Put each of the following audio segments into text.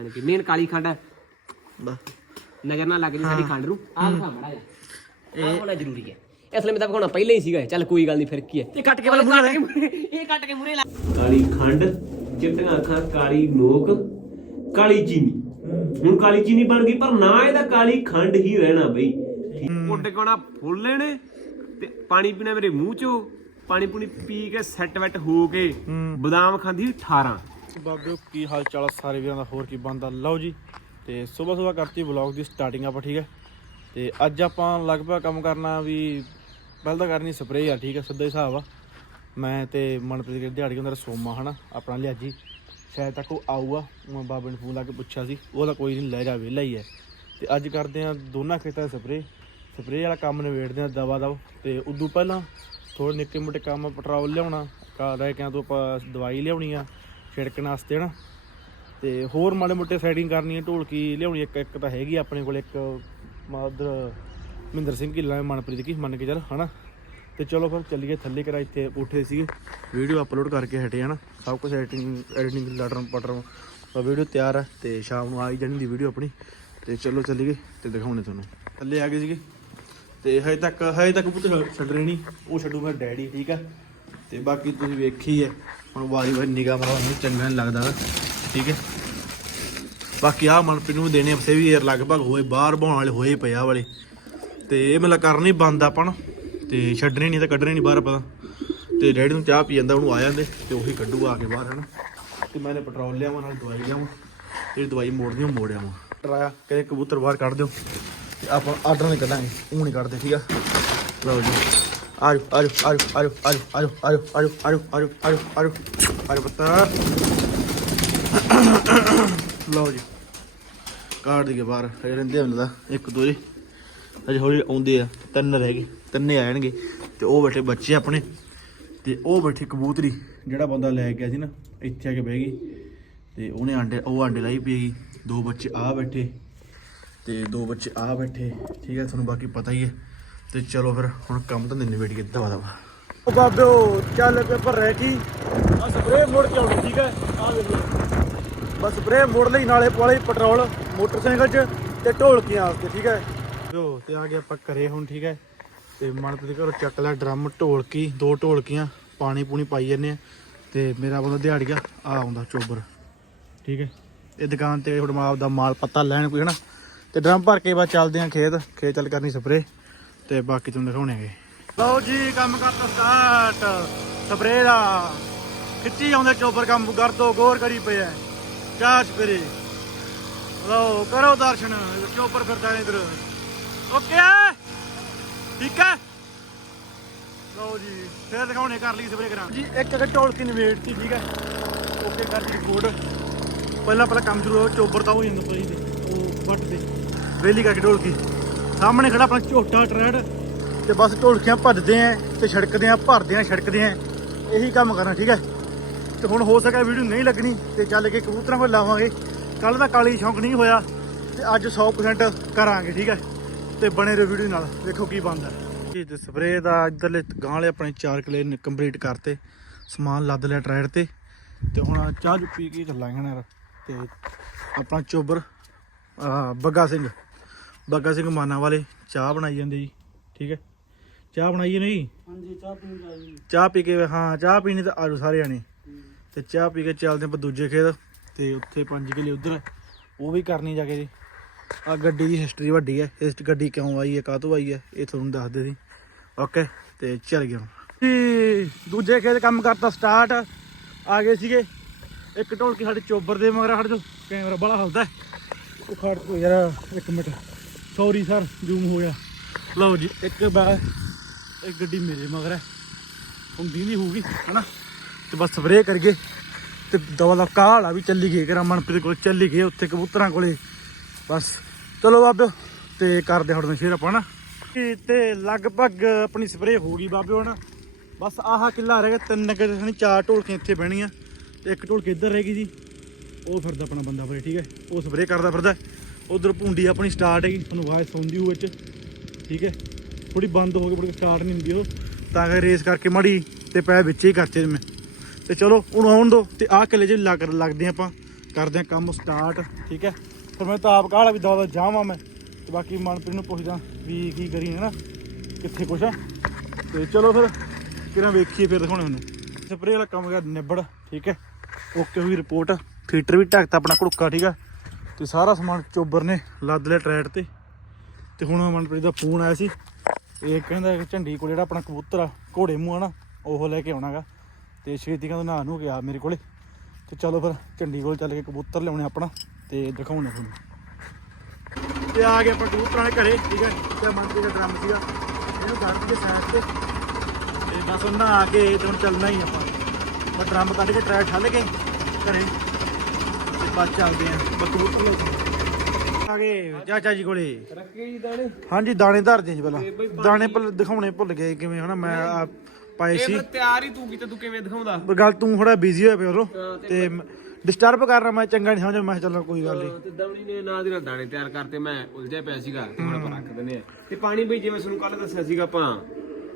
ਯਾਨੀ ਕਿ ਮੇਨ ਕਾਲੀ ਖੰਡ ਨਜ਼ਰ ਨਾ ਲੱਗ ਜੇ ਸਾਡੀ ਖੰਡ ਨੂੰ। ਆਹ ਦਿਖਾ ਮੜਾ ਜਾ ਇਹ ਹੋਣਾ ਜ਼ਰੂਰੀ ਹੈ। ਇਸ ਲਈ ਮੈਂ ਤਾਂ ਵਿਖਾਉਣਾ ਪਹਿਲਾਂ ਹੀ ਸੀਗਾ ਚੱਲ ਕੋਈ ਗੱਲ ਨਹੀਂ ਫਿਰ ਕੀ ਹੈ। ਇਹ ਕੱਟ ਕੇ ਵਾਲਾ ਮੂਰੇ ਇਹ ਕੱਟ ਕੇ ਮੂਰੇ ਲਾ ਕਾਲੀ ਖੰਡ ਚਿੱਟੀਆਂ ਅੱਖਾਂ ਕਾਲੀ ਨੋਕ ਕਾਲੀ ਚੀਨੀ। ਹੁਣ ਕਾਲੀ ਚੀਨੀ ਬਣ ਗਈ ਪਰ ਨਾ ਇਹਦਾ ਕਾਲੀ ਖੰਡ ਹੀ ਰਹਿਣਾ ਬਈ। ਉੱਡ ਕੋਣਾ ਫੁੱਲ ਲੈਣੇ ਤੇ ਪਾਣੀ ਪੀਣਾ ਮੇਰੇ ਮੂੰਹ ਚੋਂ। ਪਾਣੀ ਪੂਣੀ ਪੀ ਕੇ ਸੈੱਟ ਵੈਟ ਹੋ ਕੇ ਬਦਾਮ ਖਾਂਦੀ 18 ਬਾਬਿਓ, ਕੀ ਹਾਲ ਚਾਲ ਆ ਸਾਰੇ ਵੀਰਾਂ ਦਾ? ਹੋਰ ਕੀ ਬੰਦਾ ਲਓ ਜੀ, ਤੇ ਸਵੇਰ ਸਵੇਰ ਕਰਤੀ ਵਲੌਗ ਦੀ ਸਟਾਰਟਿੰਗ ਆਪਾਂ, ਠੀਕ ਹੈ? ਤੇ ਅੱਜ ਆਪਾਂ ਲਗਭਗ ਕੰਮ ਕਰਨਾ ਵੀ ਪਹਿਲਾਂ ਤਾਂ ਕਰਨੀ ਸਪਰੇਅ ਆ, ਠੀਕ ਹੈ, ਸਿੱਧਾ ਹੀ ਹਿਸਾਬ ਆ। ਮੈਂ ਤੇ ਮਨਪ੍ਰੀਤ ਦੇ ਦਿਹਾੜੀ ਹੁੰਦਾ ਸੋਮਾ, ਹਨਾ, ਆਪਣਾ ਲਿਆਜੀ ਸ਼ਾਇਦ ਤੱਕ ਉਹ ਆਊਗਾ, ਮੈਂ ਬਾਬੇ ਨੂੰ ਫੋਨ ਲਾ ਕੇ ਪੁੱਛਿਆ ਸੀ ਉਹਦਾ ਕੋਈ ਨਹੀਂ, ਲੈ ਜਾ ਵਿਹਲਾ ਹੀ ਹੈ ਤੇ ਅੱਜ ਕਰਦੇ ਆ ਦੋਨਾਂ ਖੇਤਾਂ 'ਚ ਸਪਰੇਅ ਸਪਰੇਅ ਵਾਲਾ ਕੰਮ ਨਿਬੇੜਦੇ ਆ ਦਵਾ ਦਵ। ਤੇ ਉਦੋਂ ਪਹਿਲਾਂ ਥੋੜੇ ਨਿੱਕੇ ਮੋਟੇ ਕੰਮ ਪੈਟਰੋਲ ਲਿਆਉਣਾ ਘਰ ਰਹਿ ਤੋਂ ਆਪਾਂ ਦਵਾਈ ਲਿਆਉਣੀ ਆ। ਛਿੜਕਣ ਵਾਸਤੇ ਨਾ ਤੇ ਹੋਰ ਮਾੜੇ ਮੋਟੇ ਸੈਟਿੰਗ ਕਰਨੀ ਹੈ, ਢੋਲਕੀ ਲਿਆਉਣੀ, ਇੱਕ ਇੱਕ ਤਾਂ ਹੈਗੀ ਆਪਣੇ ਕੋਲ, ਇੱਕ ਮਾਦਰ ਮਹਿੰਦਰ ਸਿੰਘ ਢਿੱਲਾਂ ਮਨਪ੍ਰੀਤ ਕੀ ਮੰਨ ਕੇ ਚੱਲ, ਹਨਾ। ਤੇ ਚਲੋ ਫਿਰ ਚੱਲੀਏ ਥੱਲੇ ਕਰਾ ਇੱਥੇ ਉੱਠੇ ਸੀਗੇ। ਵੀਡੀਓ ਅਪਲੋਡ ਕਰਕੇ ਹਟੇ ਹਨਾ ਸਭ ਕੁਝ ਐਡੀਟਿੰਗ ਐਡੀਟਿੰਗ ਲਟਰਮ ਪਟਰਮ ਵੀਡੀਓ ਤਿਆਰ ਹੈ ਤੇ ਸ਼ਾਮ ਨੂੰ ਆਈ ਜਾਣੀ ਦੀ ਵੀਡੀਓ ਆਪਣੀ। ਤੇ ਚਲੋ ਚੱਲੀਏ ਤੇ ਦਿਖਾਉਣੇ ਤੁਹਾਨੂੰ। ਥੱਲੇ ਆ ਗਏ ਸੀਗੇ। ਤੇ ਹਜੇ ਤੱਕ ਹਜੇ ਤੱਕ ਪੁੱਤ ਛੱਡ ਰਹੇ ਨਹੀਂ। ਉਹ ਛੱਡੂ ਮੇਰਾ ਡੈਡੀ, ਠੀਕ ਆ। ਤੇ ਬਾਕੀ ਤੁਸੀਂ ਵੇਖੀ ਹੈ। ਹੁਣ ਵਾਰੀ ਵਾਰੀ ਨਿਗਾਹ ਮਾਰੋ, ਨਹੀਂ ਚੰਗਾ ਨਹੀਂ ਲੱਗਦਾ। ਠੀਕ ਹੈ। ਬਾਕੀ ਆ ਮਨਪ੍ਰੀਤ ਨੂੰ ਦੇਣੇ ਸੇ ਵੀ ਯਾਰ ਲਗਭਗ ਹੋਏ, ਬਾਹਰ ਬਾਉਣ ਵਾਲੇ ਹੋਏ ਪਿਆ ਵਾਲੇ। ਤੇ ਇਹ ਮਤਲਬ ਕਰਨੀ ਬੰਦ ਆਪਾਂ ਨੂੰ। ਤੇ ਛੱਡਣੇ ਨਹੀਂ ਤਾਂ ਕੱਢਣੇ ਨਹੀਂ ਬਾਹਰ ਪਤਾ ਤੇ। ਡੈਡੀ ਨੂੰ ਚਾਹ ਪੀ ਜਾਂਦਾ, ਉਹਨੂੰ ਆ ਜਾਂਦੇ, ਤੇ ਉਹੀ ਕੱਢੂਗਾ ਆ ਕੇ ਬਾਹਰ, ਹਨਾ। ਤੇ ਮੈਂ ਪੈਟਰੋਲ ਲਿਆਵਾਂ, ਨਾਲ ਦਵਾਈ ਲਿਆਵਾਂ। ਇਹ ਦਵਾਈ ਮੋੜਨੀ, ਉਹ ਮੋੜਿਆ ਵਾ ਟਰਾਇਆ ਕਹਿੰਦੇ ਕਬੂਤਰ ਬਾਹਰ ਕੱਢ ਦਿਓ। ਤੇ ਆਪਾਂ ਆਰਡਰ ਨਹੀਂ ਕੱਢਾਂਗੇ, ਉਹ ਨਹੀਂ ਕੱਢਦੇ, ਠੀਕ ਆ। ਲਓ ਜੀ। ਆਜੋ ਆਜੋ ਆਜੋ ਆਜੋ ਆਜੋ ਆਜੋ ਆਜੋ ਆਜੋ ਆਜੋ ਆਜੋ ਆਜੋ ਆਜੋ ਆਜੋ ਪੱਤਾ ਲਓ ਜੀ ਕਾੜ ਦੇ ਬਾਹਰ ਹਜੇ ਰਹਿੰਦੇ ਆ ਮਿਲਦਾ ਇੱਕ ਦੋ ਜੀ ਅਜੇ ਹੌਲੀ ਆਉਂਦੇ ਆ ਤਿੰਨ ਰਹਿ ਗਏ ਤਿੰਨੇ ਆ ਜਾਣਗੇ ਤੇ ਉਹ ਬੈਠੇ ਬੱਚੇ ਆਪਣੇ ਤੇ ਉਹ ਬੈਠੀ ਕਬੂਤਰੀ ਜਿਹੜਾ ਬੰਦਾ ਲੈ ਗਿਆ ਸੀ ਨਾ ਇੱਥੇ ਆ ਕੇ ਬਹਿ ਗਈ ਤੇ ਉਹਨੇ ਆਂਡੇ ਉਹ ਆਂਡੇ ਲਾਈ ਪਈਗੀ ਦੋ ਬੱਚੇ ਆ ਬੈਠੇ ਤੇ ਦੋ ਬੱਚੇ ਆ ਬੈਠੇ ਠੀਕ ਹੈ ਤੁਹਾਨੂੰ ਬਾਕੀ ਪਤਾ ਹੀ ਹੈ ਤੇ ਚਲੋ ਫਿਰ ਹੁਣ ਕੰਮ ਤਾਂ ਨਿਬੇੜ ਕੇ ਦਵਾ ਦਵਾ। ਉਹ ਬਾਬਿਓ ਚੱਲ ਪੇਪਰ ਰਹਿ ਕੀ ਆ ਸਪਰੇ ਮੁੜ ਕੇ ਆਉਣੀ ਠੀਕ ਹੈ? ਆ ਵੇਖ ਬਸ ਸਪਰੇ ਮੁੜ ਲਈ ਨਾਲੇ ਪਵਾਲੇ ਪੈਟਰੋਲ ਮੋਟਰਸਾਈਕਲ 'ਚ ਤੇ ਢੋਲਕੀਆਂ ਵਾਸਤੇ ਠੀਕ ਹੈ? ਜੋ ਤੇ ਆ ਗਿਆ ਆਪਾਂ ਘਰੇ ਹੁਣ ਠੀਕ ਹੈ? ਤੇ ਮਨਪ੍ਰੀਤ ਘਰੋਂ ਚੱਕ ਲਿਆ ਡਰਮ ਢੋਲਕੀ ਦੋ ਢੋਲਕੀਆਂ ਪਾਣੀ ਪੂਣੀ ਪਾਈ ਜੰਨੇ ਆ। ਤੇ ਮੇਰਾ ਬੰਦਾ ਦਿਹਾੜੀਆ ਆ ਆਉਂਦਾ ਚੋਬਰ। ਠੀਕ ਹੈ? ਇਹ ਦੁਕਾਨ ਤੇ ਹੁਣ ਆਪਦਾ ਮਾਲ ਪੱਤਾ ਲੈਣ ਕੋਈ ਹਨਾ? ਤੇ ਡਰਮ ਭਰ ਕੇ ਬਾਅਦ ਚੱਲਦੇ ਆ ਖੇਤ ਖੇਤ ਚੱਲ ਕਰਨੀ ਸਪਰੇ ਤੇ ਬਾਕੀ ਤੁਹਾਨੂੰ ਦਿਖਾਉਣੇ ਹੈਗੇ। ਲਓ ਜੀ, ਕੰਮ ਕਰਤਾ ਸਟਾਰਟ ਸਪਰੇ ਦਾ। ਖਿੱਚੀ ਆਉਂਦੇ ਚੋਬਰ ਕੰਮ ਕਰ ਦੋ ਗੌਰ ਕਰੀ ਪਿਆ ਚਾਹ ਸਪਰੇ ਲਓ, ਕਰੋ ਦਰਸ਼ਨ। ਚੋਬਰ ਫਿਰਦਾ ਇਧਰ। ਓਕੇ ਠੀਕ ਹੈ ਲਓ ਜੀ, ਫੇਰ ਦਿਖਾਉਣੇ, ਕਰ ਲਈ ਸਪਰੇ ਕਰਾਂ। ਜੀ, ਇੱਕ ਇੱਕ ਢੋਲਕੀ ਨਵੇੜਤੀ ਠੀਕ ਹੈ ਓਕੇ, ਕਰ ਦੀ ਰਿਪੋਰਟ ਪਹਿਲਾਂ ਪਹਿਲਾਂ ਕੰਮ ਸ਼ੁਰੂ ਚੋਬਰ ਤਾਂ ਹੋ ਜਾਂਦਾ ਪਈ ਦੇ ਉਹ ਵੱਟ ਦੇ ਵੇਲੀ ਕਰਕੇ ਢੋਲਕੀ। ਸਾਹਮਣੇ ਖੜਾ ਆਪਣਾ ਝੋਟਾ ਟਰੈਡ ਤੇ ਬਸ ਢੋਲਕੀਆਂ ਭੱਜਦੇ ਆ ਤੇ ਛੜਕਦੇ ਆ ਭਰਦੇ ਆ ਛੜਕਦੇ ਆ ਇਹੀ ਕੰਮ ਕਰਨਾ, ਠੀਕ ਹੈ ਤੇ ਹੁਣ ਹੋ ਸਕਿਆ ਵੀਡੀਓ ਨਹੀਂ ਲੱਗਣੀ ਤੇ ਚੱਲ ਕੇ ਕਬੂਤਰਾਂ ਕੋਲ ਲਾਵਾਂਗੇ। ਕੱਲ ਦਾ ਕਾਲੀ ਸ਼ੌਂਕ ਨਹੀਂ ਹੋਇਆ ਤੇ ਅੱਜ 100% ਕਰਾਂਗੇ, ਠੀਕ ਹੈ ਤੇ ਬਣੇ ਰਹੋ ਵੀਡੀਓ ਨਾਲ, ਵੇਖੋ ਕੀ ਬਣਦਾ। ਜੀ, ਤੇ ਸਪਰੇਅ ਦਾ ਇੱਧਰਲੇ ਗਾਂ ਵਾਲੇ ਆਪਣੇ ਚਾਰ ਕਿਲੇ ਕੰਪਲੀਟ ਕਰਤੇ, ਸਮਾਨ ਲੱਦ ਲਿਆ ਟਰੈਡ ਤੇ। ਤੇ ਹੁਣ ਚਾਹ ਚੁ ਪੀ ਕੇ ਚੱਲਾਂਗੇ ਨਾ ਤੇ ਆਪਣਾ ਚੋਬਰ ਬੱਗਾ ਸਿੰਘ। ਬੱਗਾ ਸਿੰਘ ਮਾਨਾ ਵਾਲੇ ਚਾਹ ਬਣਾਈ ਜਾਂਦੇ ਜੀ ਠੀਕ ਹੈ? ਚਾਹ ਬਣਾਈਏ ਨਹੀਂ? ਹਾਂਜੀ ਚਾਹ ਪੀਣ ਜਾਈ ਚਾਹ ਪੀ ਕੇ ਹਾਂ ਚਾਹ ਪੀਣੀ ਤਾਂ ਆਜੋ ਸਾਰੇ ਜਾਣੇ। ਤੇ ਚਾਹ ਪੀ ਕੇ ਚੱਲਦੇ ਆਪਾਂ ਦੂਜੇ ਖੇਤ ਤੇ ਉੱਥੇ 5 ਕਿਲੇ ਉਧਰ ਉਹ ਵੀ ਕਰਨੀ ਜਾ ਕੇ ਜੀ। ਆ ਗੱਡੀ ਦੀ ਹਿਸਟਰੀ ਵੱਡੀ ਹੈ ਇਸ ਗੱਡੀ ਕਿਉਂ ਆਈ ਹੈ ਕਾਹਤੋਂ ਆਈ ਹੈ ਇਹ ਤੁਹਾਨੂੰ ਦੱਸਦੇ ਸੀ ਓਕੇ ਤੇ ਚੱਲ ਗਿਆ ਜੀ ਦੂਜੇ ਖੇਤ ਕੰਮ ਕਰਤਾ ਸਟਾਰਟ ਆ ਗਏ ਸੀਗੇ। ਇੱਕ ਢੋਲਕੀ ਸਾਡੇ ਚੋਬਰ ਦੇ ਮਗਰ ਹਟ ਜੋ ਕੈਮਰਾ ਬੜਾ ਹਲਦਾ। ਉਹ ਖੜ ਯਾਰ ਇੱਕ ਮਿੰਟ। ਸੌਰੀ ਸਰ ਜ਼ੂਮ ਹੋ ਗਿਆ। ਲਓ ਜੀ, ਇੱਕ ਬੈ, ਇੱਕ ਗੱਡੀ ਮੇਰੇ ਮਗਰ ਹੈ। ਹੁੰਦੀ ਨਹੀਂ ਹੋਊਗੀ, ਹਨਾ? ਤੇ ਬਸ ਸਪਰੇਅ ਕਰੀਏ। ਤੇ ਦਵਾ ਦਾ ਕਾਲਾ ਵੀ ਚੱਲੀ ਗਏ ਕਰਾਂ ਮਨਪ੍ਰੀਤ ਕੋਲ ਚੱਲੀ ਗਏ ਉੱਥੇ ਕਬੂਤਰਾਂ ਕੋਲੇ। ਬਸ, ਚਲੋ ਬਾਬਿਓ, ਤੇ ਕਰਦੇ ਹੁਣ ਸ਼ੇਰ ਆਪਾਂ ਨਾ ਤੇ- ਲਗਭਗ ਆਪਣੀ ਸਪਰੇਅ ਹੋ ਗਈ ਬਾਬਿਓ, ਹਨਾ? ਬਸ ਆਹ ਕਿੱਲਾ ਰਹਿ ਗਿਆ, ਤਿੰਨ ਕਿ ਸਣੀ ਚਾਰ ਢੋਲਕੀਆਂ ਇੱਥੇ ਬਹਿਣੀਆਂ। ਤੇ ਇੱਕ ਢੋਲਕੀ ਇੱਧਰ ਰਹਿ ਗਈ ਜੀ। ਉਹ ਫਿਰਦਾ ਆਪਣਾ ਬੰਦਾ ਫਿਰ ਠੀਕ ਹੈ? ਉਹ ਸਪਰੇਅ ਕਰਦਾ ਫਿਰਦਾ। ਉਧਰ ਭੁੰਡੀ ਆਪਣੀ ਸਟਾਰਟ ਹੈਗੀ, ਤੁਹਾਨੂੰ ਆਵਾਜ਼ ਸੁਣਦੀ ਹੋਊ ਵਿੱਚ, ਠੀਕ ਹੈ? ਥੋੜੀ ਬੰਦ ਹੋ ਕੇ ਮੁੜ ਕੇ ਸਟਾਰਟ ਨਹੀਂ ਹੁੰਦੀ ਉਹ। ਤਾਂ ਕਰਕੇ ਰੇਸ ਕਰਕੇ ਮੜੀ ਤੇ ਪੈ ਵਿੱਚ ਹੀ ਕਰਤੇ ਮੈਂ। ਤੇ ਚਲੋ, ਹੁਣ ਆਉਣ ਦੋ ਤੇ ਆਹ ਕਿਲੇ 'ਚ ਲੱਗ, ਲੱਗਦੇ ਆਪਾਂ। ਕਰਦੇ ਆ ਕੰਮ ਸਟਾਰਟ ਠੀਕ ਹੈ? ਫਿਰ ਮੈਂ ਤਾਂ ਆਪ ਕਾਹਲਾ ਵੀ ਦਵਾ ਜਾਵਾਂ ਮੈਂ। ਤੇ ਬਾਕੀ ਮਨਪ੍ਰੀਤ ਨੂੰ ਪੁੱਛਦਾ ਵੀ ਕੀ ਕਰੀ ਹੈ ਨਾ ਕਿੱਥੇ ਕੁਛ ਆ? ਤੇ ਚਲੋ ਫਿਰ ਕਿਰਾਂ ਵੇਖੀਏ ਫਿਰ ਦਿਖਾਉਣੇ ਮੈਨੂੰ। ਸਪਰੇਅ ਵਾਲਾ ਕੰਮ ਕਰ, ਨਿਬੜ, ਠੀਕ ਹੈ? ਓਕੇ ਹੋਈ ਰਿਪੋਰਟ ਫੀਟਰ ਵੀ ਢੱਕਤਾ ਆਪਣਾ ਘੜੁੱਕਾ, ਠੀਕ ਆ? ਤੇ ਸਾਰਾ ਸਮਾਨ ਚੋਬਰ ਨੇ ਲੱਦ ਲਿਆ ਟਰੈਟ ਤੇ। ਤੇ ਹੁਣ ਮਨਪ੍ਰੀਤ ਦਾ ਫੋਨ ਆਇਆ ਸੀ। ਇਹ ਕਹਿੰਦਾ ਕਿ ਝੰਡੀ ਕੋਲ ਜਿਹੜਾ ਆਪਣਾ ਕਬੂਤਰ ਆ, ਘੋੜੇ ਮੂੰਹ ਆ ਨਾ, ਉਹ ਲੈ ਕੇ ਆਉਣਾਗਾ। ਤੇ ਛੇਤੀ ਕਹਿੰਦਾ ਨਹਾ ਨੂੰ ਗਿਆ ਮੇਰੇ ਕੋਲੇ। ਤੇ ਚਲੋ ਫਿਰ ਝੰਡੀ ਕੋਲ ਚੱਲ ਕੇ ਕਬੂਤਰ ਲਿਆਉਣੇ ਆਪਣਾ ਤੇ ਦਿਖਾਉਣੇ ਤੁਹਾਨੂੰ। ਤੇ ਆ ਗਏ ਆਪਾਂ ਕਬੂਤਰਾਂ ਦੇ ਘਰੇ, ਠੀਕ ਹੈ ਤੇ ਮਨਪ੍ਰੀਤ ਦਾ ਡਰਮ ਸੀਗਾ। ਇਹਨੂੰ ਕੱਢ ਕੇ ਸਾਈਡ ਤੇ। ਤੇ ਬਸ ਉਹਨਾਂ ਆ ਕੇ ਹੁਣ ਚੱਲਣਾ ਹੀ ਆਪਾਂ। ਮੈਂ ਡਰਮ ਕੱਢ ਕੇ ਟਰੈਕ ਠੱਲ ਕੇ ਘਰੇ। ਤੇ ਬਾਅਦ 'ਚ ਚੱਲਦੇ ਆਂ। ਬਕਬੂਤਰ ਲੈ ਕੇ ਆ ਗਏ ਚਾਚਾ ਜੀ ਕੋਲੇ। ਰੱਖੇ ਜੀ ਦਾਣੇ। ਹਾਂਜੀ ਦਾਣੇ ਧਰਦੇ ਜੀ ਪਹਿਲਾਂ। ਦਾਣੇ ਭੁੱਲ ਦਿਖਾਉਣੇ ਭੁੱਲ ਗਏ ਕਿਵੇਂ ਹਨਾ ਮੈਂ ਪਾਏ ਸੀ। ਫਿਰ ਤਿਆਰ ਹੀ ਤੂੰ ਕੀਤਾ ਤੂੰ ਕਿਵੇਂ ਦਿਖਾਉਂਦਾ? ਪਰ ਗੱਲ ਤੂੰ ਥੋੜਾ ਬਿਜ਼ੀ ਹੋਇਆ ਪਿਆ ਉਰੋਂ। ਤੇ ਡਿਸਟਰਬ ਕਰਨਾ ਮੈਂ ਚੰਗਾ ਨਹੀਂ ਸਮਝਿਆ ਮੈਂ ਕਿਹਾ ਚੱਲ ਕੋਈ ਗੱਲ ਨਹੀਂ ਤੇ ਦਮਣੀ ਨੇ ਨਾਲ ਦੀ ਨਾਲ ਦਾਣੇ ਤਿਆਰ ਕਰਤੇ ਮੈਂ ਉਲਝਿਆ ਪਿਆ ਸੀਗਾ ਤੇ ਹੁਣ ਆਪਾਂ ਰੱਖ ਦਿੰਦੇ ਆ ਤੇ ਪਾਣੀ ਬਈ ਜਿਵੇਂ ਤੁਹਾਨੂੰ ਕੱਲ ਦੱਸਿਆ ਸੀਗਾ ਆਪਾਂ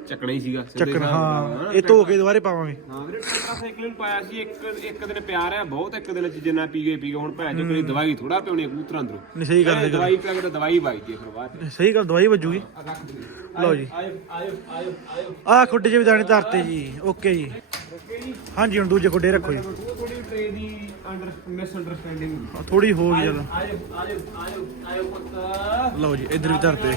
ਚੱਕਣਾ ਹੀ ਸੀਗਾ ਸਿੱਧੇ ਚੱਕਰ ਹਿਸਾਬ ਨਾਲ, ਹਾਂ ਹਨਾ? ਇਹ ਧੋ ਕੇ ਦੁਬਾਰੇ ਪਾਵਾਂਗੇ। ਹਾਂ ਵੀਰੇ ਟੈਟਰਾਸਾਈਕਲ ਨੂੰ ਪਾਇਆ ਸੀ ਇੱਕ ਇੱਕ ਦਿਨ ਪਿਆ ਰਿਹਾ ਬਹੁਤ ਇੱਕ ਦਿਨ ਚ ਜਿੰਨਾ ਪੀ ਗਏ ਪੀ ਗਏ ਹੁਣ ਭੈਣ ਜੋ ਕੋਈ ਦਵਾਈ ਥੋੜਾ ਪਿਉਣੀ ਕਬੂਤਰਾਂ ਅੰਦਰੋਂ। ਨਹੀਂ ਸਹੀ ਗੱਲ ਇਹ ਹੈ ਦਵਾਈ ਪਿਆ ਕੇ ਤਾਂ ਦਵਾਈ ਵੱਜਦੀ ਹੈ ਫਿਰ ਬਾਅਦ ਚ। ਸਹੀ ਗੱਲ ਦਵਾਈ ਵੱਜੂਗੀ। ਦੇ। ਲਓ ਜੀ। ਆਇਓ ਆਇਓ ਆਇਓ ਆਇਓ ਆਹ ਖੁੱਡੇ 'ਚ ਵੀ ਦਾਣੇ ਧਰਤੇ ਜੀ। ਓਕੇ ਜੀ। ਓਕੇ ਜੀ। ਹਾਂਜੀ ਹੁਣ ਦੂਜੇ ਖੁੱਡੇ ਰੱਖੋ ਜੀ। ਥੋੜੀ ਟ੍ਰੇ ਦੀ ਅੰਡਰ ਮਿਸ ਅੰਡਰਸਟੈਂਡਿੰਗ ਥੋੜੀ ਹੋ ਗਈ ਚਲੋ ਆਇਓ ਆਇਓ ਆਇਓ ਆਇਓ ਪੁੱਤ। ਲਓ ਜੀ ਇੱਧਰ ਵੀ ਧਰਤੇ।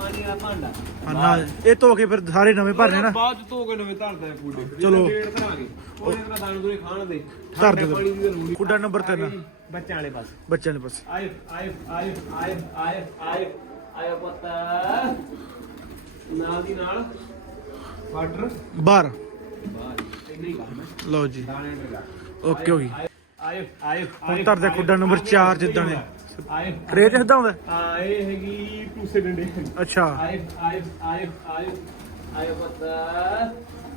ਪਾਣੀ ਦਾ ਭਾਂਡਾ ਇਹ ਧੋ ਕੇ ਫਿਰ ਸਾਰੇ ਨਵੇਂ ਭਰਨੇ ਨਾ। ਬਾਅਦ ਚ ਧੋ ਕੇ ਨਵੇਂ ਧਰਦਾ ਹੈ ਫੂਡੇ ਚਲੋ। ਡੇਢ ਧਰਾਂਗੇ ਉਹਦੇ ਨਾਲ ਦਾਣੇ ਦੂਰੇ ਖਾਣ ਦੇ। ਧਰ ਦੇ ਠੰਡੇ ਪਾਣੀ ਦੀ ਜ਼ਰੂਰੀ ਖੁੱਡਾ ਨੰਬਰ 3 ਬੱਚਿਆਂ ਵਾਲੇ ਪਾਸੇ। ਬੱਚਿਆਂ ਦੇ ਪਾਸੇ। ਆਇਓ ਆਇਓ ਆਇਓ ਆਇਓ ਆਇਓ ਆਇਓ ਆਇਓ ਪੁੱਤ। ਨਾਲ ਦੀ ਨਾਲ। ਵਾਟਰ ਬਾਹਰ। ਬਾਹਰ। ਇੰਨਾ ਹੀ ਹੈ ਲਓ ਜੀ। ਦਾਣੇ ਓਕੇ ਹੋ ਗਈ। ਆਇਓ ਆਇਓ ਹੁਣ ਧਰਦੇ ਖੁੱਡਾ ਨੰਬਰ 4 ਜਿੱਦਾਂ ਨੇ ਆਇਓ ਟਰੇ ਤੇ ਸਿੱਧਾ ਹੁੰਦਾ ਇਹ ਹੈਗੀ ਟੂਸੇ ਡੰਡੇ। ਅੱਛਾ। ਆਇਓ ਆਇਓ ਆਇਓ ਆਇਓ ਆਇਓ ਪੁੱਤ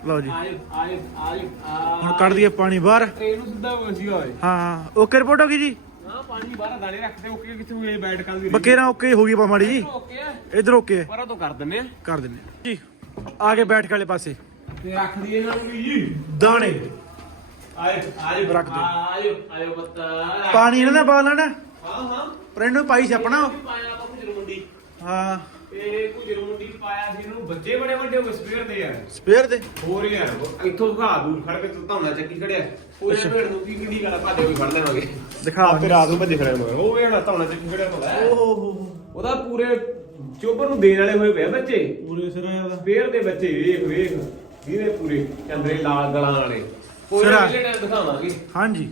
ਲਓ ਜੀ। ਆਇਓ ਆਇਓ ਆਇਓ ਆ ਹੁਣ ਕੱਢ ਦਈਏ ਪਾਣੀ ਬਾਹਰ। ਟ੍ਰੇਨ ਨੂੰ ਸਿੱਧਾ ਵਸੀ ਹੋਏ ਹਾਂ ਓਕੇ ਰਿਪੋਰਟ ਹੋ ਗਈ ਜੀ? ਹਾਂ ਪਾਣੀ ਬਾਹਰ ਦਾਣੇ ਰੱਖਦੇ ਓਕੇ ਕਿੱਥੇ ਹੋਏ ਬੈਠ ਕਾਂ ਦੀ ਬਕੇਰਾ ਓਕੇ ਹੋ ਗਈ ਪਾ ਮਾੜੀ ਜੀ। ਓਕੇ ਇਧਰ ਓਕੇ। ਪਰਾਂ ਤੋਂ ਕਰ ਦਿੰਨੇ ਆ। ਕਰ ਦਿੰਨੇ। ਜੀ ਆ ਕੇ ਬੈਠ ਵਾਲੇ ਪਾਸੇ। ਤੇ ਰੱਖ ਦਈਏ ਇਹਨਾਂ ਨੂੰ ਜੀ। ਦਾਣੇ। ਆਇਓ ਆਇਓ ਰੱਖ ਦਿਓ। ਆਇਓ ਆਇਓ ਬੱਤਾ ਪਾਣੀ ਇਹਨਾਂ ਪਾ ਲੈਣਾ। ਹਾਂ ਹਾਂ। ਪਰ ਇਹਨੂੰ ਪਾਈ ਸੀ ਆਪਣਾ? ਵੀ ਪਾਇਆ ਆਪਾਂ ਕੁਝ ਮੁੰਡੀ। ਹਾਂ। ਤੇ ਕੁਝ ਮੁੰਡੀ ਚ ਪਾਇਆ ਸੀ ਇਹਨੂੰ। ਬੱਚੇ ਬੜੇ ਵੱਡੇ ਹੋ ਗਏ ਸਪੇਅਰ ਦੇ ਯਾਰ। ਸਪੇਅਰ ਦੇ? ਹੋਰ ਯਾਰ ਇੱਥੋਂ ਘਾ ਦੂਰ ਖੜ ਕੇ ਧੌਣਾ ਚੱਕੀ ਖੜਿਆ। ਪੂਰੇ ਭੇੜ ਨੂੰ ਕੀ ਕਿੰਨੀ ਗੱਲ ਭਾਜੇ ਵੀ ਫੜ ਲੈਣਗੇ। ਦਿਖਾ ਆਪੇ ਰਾਤ ਨੂੰ ਭੱਜੇ ਫਿਰਾਂ ਮਗਰ। ਉਹ ਵੇਖਣਾ ਧੌਣਾ ਚੱਕੀ ਖੜਿਆ ਹੁੰਦਾ ਓਹ। ਹੋ ਉਹਦਾ ਪੂਰੇ ਚੋਬਰ ਨੂੰ ਦੇਣ ਵਾਲੇ ਹੋਏ ਪਏ ਆ ਬੱਚੇ। ਪੂਰੇ ਸਿਰਾਂ ਦਾ। ਸਪੇਅਰ ਦੇ ਬੱਚੇ ਵੇਖ ਵੇਖ। ਜਿਹਦੇ ਪੂਰੇ ਚੰਦਰੇ ਲਾਲ ਗਲਾਂ ਵਾਲੇ। ਪੂਰੇ ਸਿਰਾ। ਟਾਈਮ ਦਿਖਾਵਾਂਗੇ। ਹਾਂਜੀ।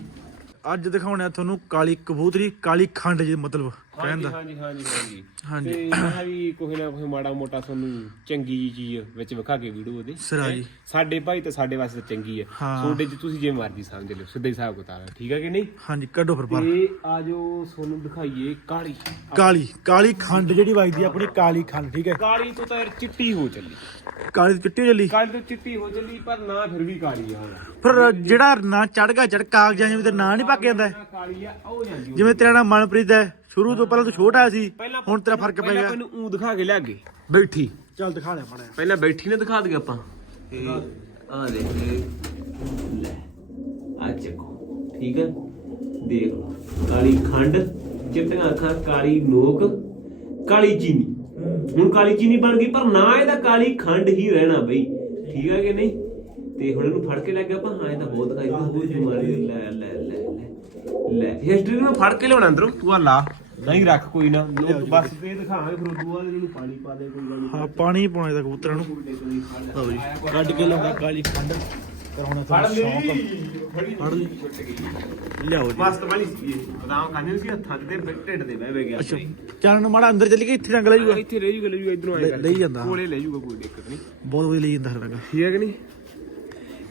ਅੱਜ ਦਿਖਾਉਣਾ ਤੁਹਾਨੂੰ ਕਾਲੀ ਕਬੂਤਰੀ ਕਾਲੀ ਖੰਡ ਜੀ ਮਤਲਬ। ਹਾਂਜੀ ਦਾ ਹਾਂਜੀ ਹਾਂਜੀ ਹਾਂਜੀ। ਹਾਂਜੀ। ਤੇ ਮੈਂ ਵੀ ਕੋਈ ਨਾ ਕੋਈ ਮਾੜਾ ਮੋਟਾ ਤੁਹਾਨੂੰ ਚੰਗੀ ਜੀ ਚੀਜ਼ ਵਿੱਚ ਵਿਖਾ ਕੇ ਵੀਡੀਓ ਉਹਦੇ। ਸਿਰਾ ਜੀ। ਸਾਡੇ ਭਾਈ ਤੇ ਸਾਡੇ ਵਾਸਤੇ ਚੰਗੀ ਹੈ ਹਾਂ। ਤੁਹਾਡੇ ਚ ਤੁਸੀਂ ਜੇ ਮਰਜ਼ੀ ਸਮਝ ਲਿਓ ਸਿੱਧਾ ਹੀ ਹਿਸਾਬ ਕਿਤਾਬ ਹੈ ਠੀਕ ਹੈ ਕਿ ਨਹੀਂ? ਹਾਂਜੀ ਕੱਢੋ ਫਿਰ ਬਾਹਰ। ਤੇ ਆਜੋ ਤੁਹਾਨੂੰ ਦਿਖਾਈਏ ਕਾਲੀ। ਕਾਲੀ ਕਾਲੀ ਖੰਡ ਜਿਹੜੀ ਵੱਜਦੀ ਆ ਆਪਣੀ ਕਾਲੀ ਖੰਡ ਠੀਕ ਹੈ ਕਾਲੀ ਤੋਂ ਤਾਂ ਯਾਰ ਚਿੱਟੀ ਹੋ ਚੱਲੀ। ਕਾਲੀ ਤੋਂ ਚਿੱਟੀ ਹੋ ਚੱਲੀ? ਕਾਲੀ ਤੋਂ ਚਿੱਟੀ ਹੋ ਚੱਲੀ ਪਰ ਨਾ ਫਿਰ ਵੀ ਕਾਲੀ ਆ। ਫਿਰ ਜਿਹੜਾ ਨਾਂ ਚੜ ਗਿਆ ਚੜ ਕਾਗਜ਼ਾਂ ਜਿਵੇਂ ਤੇ ਨਾਂ ਨਹੀਂ ਪੱਕ ਜਾਂਦਾ। ਹੈ। ਨਾ ਕਾਲੀ ਆ ਉਹ ਜਾਂਦੀ ਜਿਵੇਂ ਤੇਰਾ ਨਾਮ ਮਨਪ੍ਰੀਤ ਹੈ। ਸ਼ੁਰੂ ਤੋਂ ਪਹਿਲਾਂ ਤੂੰ ਛੋਟਾ ਸੀ ਹੁਣ ਤੇਰਾ ਫ਼ਰਕ ਪੈ ਪਹਿਲਾਂ ਗਿਆ। ਮੈਨੂੰ ਊ ਦਿਖਾ ਕੇ ਲਿਆ ਅੱਗੇ ਬੈਠੀ। ਚੱਲ ਦਿਖਾ ਲੈ ਮਾੜਾ ਪਹਿਲਾਂ ਬੈਠੀ ਨੇ ਦਿਖਾ ਦਈਏ ਆਪਾਂ। ਇਹ ਆ ਦੇਖ ਲੈ। ਲੈ ਆ ਚੱਕੋ ਠੀਕ ਹੈ ਦੇਖ ਲਓ। ਕਾਲੀ ਖੰਡ ਚਿੱਟੀਆਂ ਅੱਖਾਂ ਕਾਲੀ ਨੋਕ ਕਾਲੀ ਚੀਨੀ। ਹੁਣ ਕਾਲੀ ਚੀਨੀ ਬਣ ਗਈ ਪਰ ਨਾ ਇਹਦਾ ਕਾਲੀ ਖੰਡ ਹੀ ਰਹਿਣਾ ਬਈ। ਠੀਕ ਹੈ ਕਿ ਨਹੀਂ? ਤੇ ਹੁਣ ਇਹਨੂੰ ਫੜ ਕੇ ਲੱਗ ਗਿਆ ਆਪਾਂ ਹਾਂ ਇਹ ਤਾਂ ਬਹੁਤ ਦਿਖਾਈ ਬਹੁਤ ਬਿਮਾਰੀ ਲੈ ਲੈ ਲੈ ਲੈ। ਲੈ ਹਿਸਟਰੀ ਨੂੰ ਫੜ ਕੇ ਲਿਆਉਣਾ ਅੰਦਰੋਂ। ਤੂੰ ਆ ਲਾ। ਨਹੀਂ ਰੱਖ ਕੋਈ ਨਾ ਬਸ ਤੇ ਦਿਖਾਵਾਂਗੇ ਫਿਰ ਉਦੋਂ ਬਾਅਦ ਇਹਨੂੰ ਪਾਣੀ ਪਾ ਦੇ ਕੋਈ ਗੱਲ ਹਾਂ ਪਾਣੀ ਪਾਉਣਾ ਦਾ ਕਬੂਤਰਾਂ ਨੂੰ। ਲਓ ਜੀ ਕੱਢ ਕੇ ਲਾਉਂਦਾ ਕਾਲੀ ਖੰਡ ਕਰਾਉਣਾ ਤੁਹਾਨੂੰ ਸ਼ੌਂਕ। ਫੜ ਲਈ। ਲਿਆਓ ਜੀ। ਮਸਤ ਵਾਲੀ ਸੀ ਬਦਾਮ ਖਾਂਦੇ ਸੀ ਹੱਥਾਂ ਫਿਰ ਢਿੱਡ ਦੇ ਬਹਿ ਗਿਆ ਅੱਛਾ। ਚੱਲ ਮਾੜਾ ਅੰਦਰ ਚੱਲੀ ਕੇ ਇੱਥੇ ਰੰਗ ਲੈ ਜੂਗਾ ਇੱਥੇ ਰਹਿ ਜੂਗਾ ਲੈ ਜੂਗਾ ਇਧਰੋਂ ਆਏ ਲੈ- ਜਾਂਦਾ। ਕੋਲੇ ਲੈ ਜੂਗਾ ਕੋਈ ਦਿੱਕਤ ਨਹੀਂ। ਬਹੁਤ ਵਧੀਆ ਲਈ ਜਾਂਦਾ ਰੰਗ ਠੀਕ ਹੈ ਕਿ ਨਹੀਂ?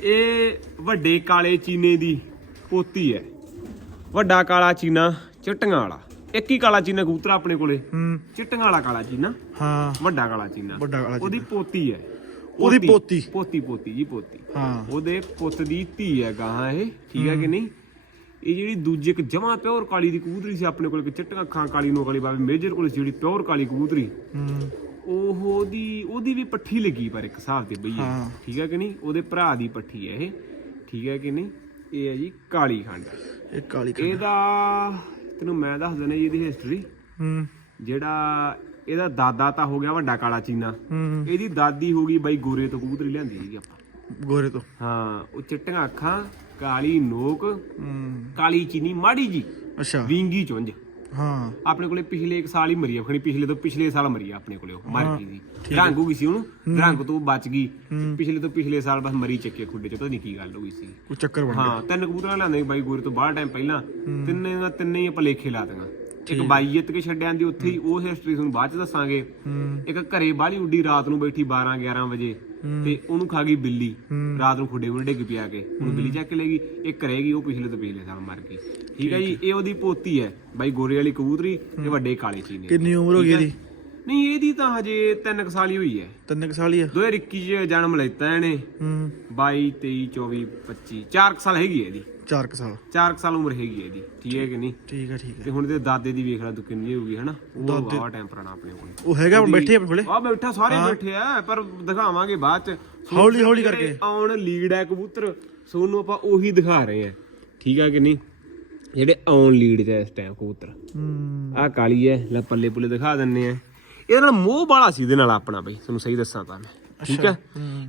ਇਹ ਵੱਡੇ ਕਾਲੇ ਚੀਨੇ ਦੀ ਪੋਤੀ ਹੈ। ਵੱਡਾ ਕਾਲਾ ਚੀਨਾ ਚਿੱਟੀਆਂ ਵਾਲਾ। ਇੱਕ ਹੀ ਕਾਲਾ ਚੀਨਾ ਕਬੂਤਰ ਆਪਣੇ ਕੋਲੇ। ਹੂੰ। ਚਿੱਟੀਆਂ ਵਾਲਾ ਕਾਲਾ ਚੀਨਾ ਹਾਂ। ਵੱਡਾ ਕਾਲਾ ਚੀਨਾ। ਵੱਡਾ ਕਾਲਾ ਉਹਦੀ ਪੋਤੀ ਹੈ। ਉਹਦੀ ਪੋਤੀ। ਪੋਤੀ। ਪੋਤੀ ਜੀ ਪੋਤੀ। ਹਾਂ। ਉਹਦੇ ਪੁੱਤ ਦੀ ਧੀ ਹੈ ਗਾਹਾਂ ਇਹ ਠੀਕ ਹੈ ਕਿ ਨਹੀਂ? ਇਹ ਜਿਹੜੀ ਦੂਜੀ ਇੱਕ ਜਮਾ ਪਿਓਰ ਕਾਲੀ ਦੀ ਕਬੂਤਰੀ ਸੀ ਆਪਣੇ ਕੋਲ ਇੱਕ ਚਿੱਟੀਆਂ ਅੱਖਾਂ ਕਾਲੀ ਨੋਕ ਵਾਲੀ ਬਾਬੇ ਮੇਜਰ ਕੋਲ ਸੀ ਜਿਹੜੀ ਪਿਓਰ ਕਾਲੀ ਕਬੂਤਰੀ। ਹੂੰ। ਉਹ ਉਹਦੀ ਉਹਦੀ ਵੀ ਪੱਠੀ ਲੱਗੀ ਪਰ ਇੱਕ ਹਿਸਾਬ ਤੇ ਬਈ। ਠੀਕ ਹੈ ਕਿ ਨਹੀਂ? ਉਹਦੇ ਭਰਾ ਦੀ ਪੱਠੀ ਹੈ ਇਹ ਠੀਕ ਹੈ ਕਿ ਨਹੀਂ? ਇਹ ਹੈ ਜੀ ਕਾਲੀ ਖੰਡ। ਇਹ ਕਾਲੀ ਖੰਡ। ਇਹਦਾ ਤੈਨੂੰ ਮੈਂ ਦੱਸ ਦਿੰਦਾ ਜੀ ਇਹਦੀ ਹਿਸਟਰੀ ਹੂੰ। ਜਿਹੜਾ ਇਹਦਾ ਦਾਦਾ ਤਾਂ ਹੋ ਗਿਆ ਵੱਡਾ ਕਾਲਾ ਚੀਨਾ। ਹੂੰ। ਇਹਦੀ ਦਾਦੀ ਹੋ ਗਈ ਬਾਈ ਗੋਰੇ ਤੋਂ ਕਬੂਤਰੀ ਲਿਆਂਦੀ ਸੀਗੀ ਆਪਾਂ। ਗੋਰੇ ਤੋਂ। ਹਾਂ ਉਹ ਚਿੱਟੀਆਂ ਅੱਖਾਂ ਕਾਲੀ ਨੋਕ ਹੂੰ। ਕਾਲੀ ਚੀਨੀ ਮਾੜੀ ਜੀ। ਅੱਛਾ। ਵਿੰਗੀ ਚੁੰਝ। ਹਾਂ। ਆਪਣੇ ਕੋਲੇ ਪਿਛਲੇ ਇੱਕ ਸਾਲ ਹੀ ਮਰੀ ਆ ਖਣੀ ਪਿਛਲੇ ਤੋਂ ਪਿਛਲੇ ਸਾਲ ਮਰੀ ਆ ਆਪਣੇ ਕੋਲੇ ਉਹ ਮਰ ਗਈ ਸੀ। ਰੰਗ ਹੋ। ਗਈ ਸੀ ਉਹਨੂੰ ਰੰਗ ਤੋਂ ਬਚ ਗਈ। ਪਿਛਲੇ ਤੋਂ ਪਿਛਲੇ ਸਾਲ ਬਸ ਮਰੀ ਚੱਕੇ ਖੁੱਡੇ ਚ ਪਤਾ ਨਹੀਂ ਕੀ ਗੱਲ ਹੋ ਗਈ ਸੀ। ਕੋਈ ਚੱਕਰ ਬਣ ਗਿਆ। ਹਾਂ ਤਿੰਨ ਕਬੂਤਰਾਂ ਲਿਆਂਦੇ ਬਾਈ ਗੋਰੇ ਤੋਂ ਬਾਹਰ ਟਾਈਮ ਪਹਿਲਾਂ ਤਿੰਨੇ ਦਾ ਤਿੰਨੇ ਹੀ ਆਪਾਂ ਲੇਖੇ ਲਾ ਦੇਣਾ। ਇੱਕ ਬਾਈ ਜਿੱਤ ਕੇ ਛੱਡਿਆਂ ਦੀ ਉੱਥੇ ਹੀ ਉਹ ਹਿਸਟਰੀ ਤੁਹਾਨੂੰ ਬਾਅਦ ਚ ਦੱਸਾਂਗੇ। ਇੱਕ ਘਰੇ ਬਾਹਲੀ ਉੱਡੀ ਰਾਤ ਨੂੰ ਬੈਠੀ 12 11 ਵਜੇ। ਤੇ ਉਹਨੂੰ ਖਾ ਗਈ ਬਿੱਲੀ। ਰਾਤ ਨੂੰ ਖੁੱਡੇ ਮੁੰਡੇ ਡਿੱਗ ਪਿਆ ਕੇ। ਉਹਨੂੰ ਬਿੱਲੀ ਚੱਕ ਲੈ ਗਈ ਇਹ ਕਰੇਗੀ ਉਹ ਪਿਛਲੇ ਤੋਂ ਪਿਛਲੇ ਸਾਲ ਮਰ ਗਈ। ਠੀਕ ਹੈ ਜੀ ਇਹ ਉਹਦੀ ਪੋਤੀ ਹੈ। ਬਾਈ ਗੋਰੇ ਵਾਲੀ ਕਬੂਤਰੀ ਤੇ ਵੱਡੇ ਕਾਲੇ ਚੀਨੇ ਕਿੰਨੀ ਉਮਰ ਹੋ ਗਈ ਇਹਦੀ? ਨਹੀਂ ਇਹਦੀ ਤਾਂ ਹਜੇ 3 ਸਾਲ ਹੀ ਹੋਈ ਹੈ। ਤਿੰਨ ਕੁ ਸਾਲ ਹੀ ਆ। 2021 ਚ ਜਨਮ ਲੈਤਾ ਇਹਨੇ। ਹੂੰ। 22 23 24 25 4 ਸਾਲ ਹੈਗੀ ਹੈ ਇਹਦੀ। ਚਾਰ ਕੁ ਸਾਲ। 4 ਸਾਲ ਉਮਰ ਹੈਗੀ ਹੈ ਇਹਦੀ। ਠੀਕ ਹੈ ਕਿ ਨਹੀਂ? ਠੀਕ ਆ ਠੀਕ ਤੇ ਹੁਣ ਤੇ ਦਾਦੇ ਦੀ ਵੇਖ ਲੈ ਤੂੰ ਕਿੰਨੀ ਹੋਊਗੀ ਹਨਾ? ਉਹ ਵਾਵਾ ਟਾਈਮ ਪੁਰਾਣਾ ਆਪਣੇ ਕੋਲ। ਉਹ ਹੈਗਾ ਹੁਣ ਬੈਠੇ ਆਪਣੇ ਕੋਲੇ? ਆ ਬੈਠਾ ਸਾਰੇ ਬੈਠੇ ਆ ਪਰ ਦਿਖਾਵਾਂਗੇ ਬਾਅਦ ਚ। ਹੌਲੀ- ਹੌਲੀ ਜਿਹੜੇ ਕਰਕੇ। ਆਉਣ ਲੀਡ ਹੈ ਕਬੂਤਰ ਸੋਨੂੰ ਆਪਾਂ ਉਹੀ ਦਿਖਾ ਰਹੇ ਆ ਠੀਕ ਆ ਕਿ ਨਹੀਂ? ਜਿਹੜੇ ਆਉਣ ਲੀਡ ਚ ਆ ਇਸ ਟਾਈਮ ਕਬੂਤਰ। ਹੂੰ। ਆ ਕਾਲੀ ਹੈ ਲੈ ਪੱਲੇ ਪੁੱਲੇ ਦਿਖਾ ਦਿੰਨੇ ਆ। ਇਹਦੇ ਨਾਲ ਮੋਹ ਬਾਲਾ ਸੀ ਇਹਦੇ ਨਾਲ ਆਪਣਾ ਬਈ ਤੁਹਾਨੂੰ ਸਹੀ ਦੱਸਾਂ ਤਾਂ ਮੈਂ। ਠੀਕ ਹੈ?